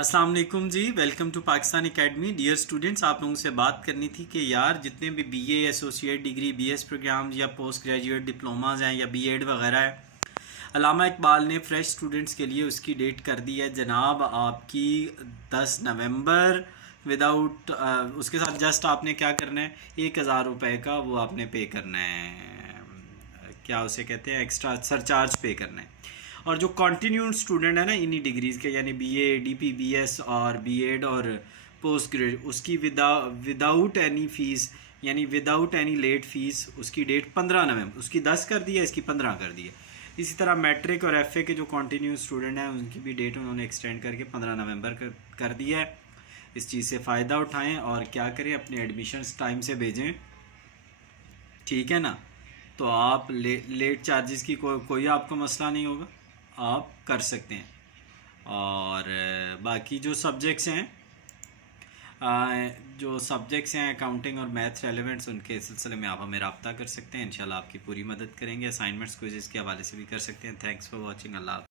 अस्सलाम वालेकुम जी। Welcome to Pakistan academy. Dear students, आप लोगों से बात करनी थी कि यार जितने भी BA, associate degree, BS program या पोस्ट ग्रेजुएट डिप्लोमाज हैं या बीएड वगैरह है, अल्लामा इकबाल ने फ़्रेश स्टूडेंट्स के लिए उसकी डेट कर दी है जनाब आपकी 10 नवंबर। विदाउट उसके साथ जस्ट आपने क्या करना है, 1,000 रुपये का वो आपने पे करना है, क्या उसे कहते हैं, एक्स्ट्रा सरचार्ज पे करना है। और जो कॉन्टीन्यूड स्टूडेंट है ना इन्हीं डिग्रीज़ के, यानी बीए, डीपीबीएस और बीएड और पोस्ट ग्रेजुएट, उसकी विदाउट एनी फ़ीस यानी विदाउट एनी लेट फ़ीस उसकी डेट 15 नवंबर, उसकी 10 कर दी है, इसकी 15 कर दी है। इसी तरह मैट्रिक और एफए के जो कॉन्टीन्यू स्टूडेंट हैं उनकी भी डेट उन्होंने एक्सटेंड करके 15 नवंबर कर दिया है। इस चीज़ से फ़ायदा उठाएं और क्या करें, अपने एडमिशन्स टाइम से भेजें, ठीक है ना। तो आप लेट चार्जेस की कोई आपको मसला नहीं होगा, आप कर सकते हैं। और बाकी जो सब्जेक्ट्स हैं अकाउंटिंग और मैथ रेलेवेंट्स, उनके सिलसिले में आप हमें रब्ता कर सकते हैं। इंशाल्लाह आपकी पूरी मदद करेंगे। असाइनमेंट्स क्विज़ेस के हवाले से भी कर सकते हैं। Thanks for watching. अल्लाह।